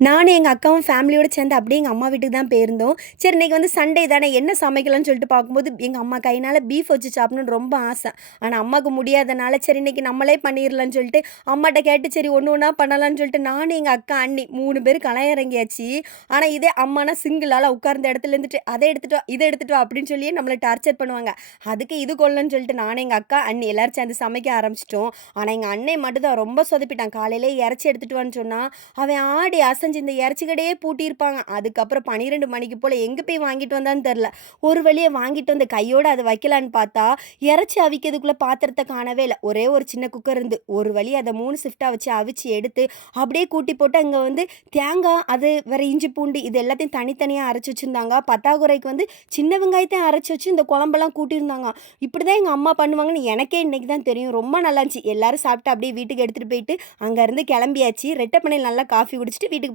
நானும் எங்க அக்காவும் ஃபேமிலியோட சேர்ந்து அப்படியே எங்க அம்மா வீட்டுக்கு தான் போயிருந்தோம். சரி இன்னைக்கு வந்து சண்டே தானே என்ன சமைக்கலாம்னு சொல்லிட்டு பார்க்கும்போது, எங்க அம்மா கையினால பீஃப் வச்சு சாப்பிடணும்னு ரொம்ப ஆசை. ஆனா அம்மாக்கு முடியாதனால, சரி இன்னைக்கு நம்மளே பண்ணிரலாம்னு சொல்லிட்டு, அம்மாட்ட கேட்டு சரி ஒண்ணு ஒண்ணா பண்ணலாம்னு சொல்லிட்டு நானும் எங்க அக்கா, அண்ணி 3 பேரும் களம் இறங்கியாச்சு. ஆனா இதே அம்மானா சிங்கிள் ஆளா உட்கார்ந்த இடத்துல இருந்துட்டு, "அத எடுத்துட்டு வா, இத எடுத்துட்டு வா" அப்படின்னு சொல்லியே நம்மள டார்ச்சர் பண்ணுவாங்க. அதுக்கு இது கொள்ளன்னு சொல்லிட்டு நானும் எங்க அக்கா, அண்ணி எல்லாரும் சேர்ந்து சமைக்க ஆரம்பிச்சுட்டோம். ஆனா எங்க அண்ணன் மட்டும் தான் ரொம்ப சொதப்பிட்டான். காலையிலேயே இறைச்சி எடுத்துட்டு வான்னு சொன்னா, அவன் ஆடி அசைஞ்சு இந்த இறைச்சி கடையே பூட்டியிருப்பாங்க. அதுக்கப்புறம் 12 மணிக்கு போல எங்க போய் வாங்கிட்டு வந்தான்னு தெர்ல. ஒரு வழியா வாங்கிட்டு வந்து கையோட அத வைக்கலான்னு பார்த்தா, இறைச்சி அவிக்கிறதுக்குள்ள பாத்திரத்த காணவே இல்ல. ஒரே ஒரு சின்ன குக்கர் இருந்து. ஒரு வழியா அத 3 ஷிஃப்ட்டா வச்சு அவிச்சு எடுத்து, அப்படியே கூட்டி போட்டு அங்க வந்து தேங்கா, அது வேற இஞ்சி, பூண்டு இது எல்லாத்தையும் தனித்தனியா அரைச்சு வச்சிருந்தாங்க. பத்தாக்குறைக்கு வந்து சின்ன வெங்காயத்தையும் அரைச்சு வச்சு இந்த குழம்பெல்லாம் கூட்டியிருந்தாங்க. இப்படிதான் எங்க அம்மா பண்ணுவாங்கன்னு எனக்கே இன்னைக்கு தான் தெரியும். ரொம்ப நல்லா இருந்துச்சு. எல்லாரும் சாப்பிட்டு அப்படியே வீட்டுக்கு எடுத்துட்டு போயிட்டு, அங்கருந்து கிளம்பியாச்சு. ரெட்டப்பனையில நல்லா காஃபி குடிச்சிட்டு வீட்டுக்கு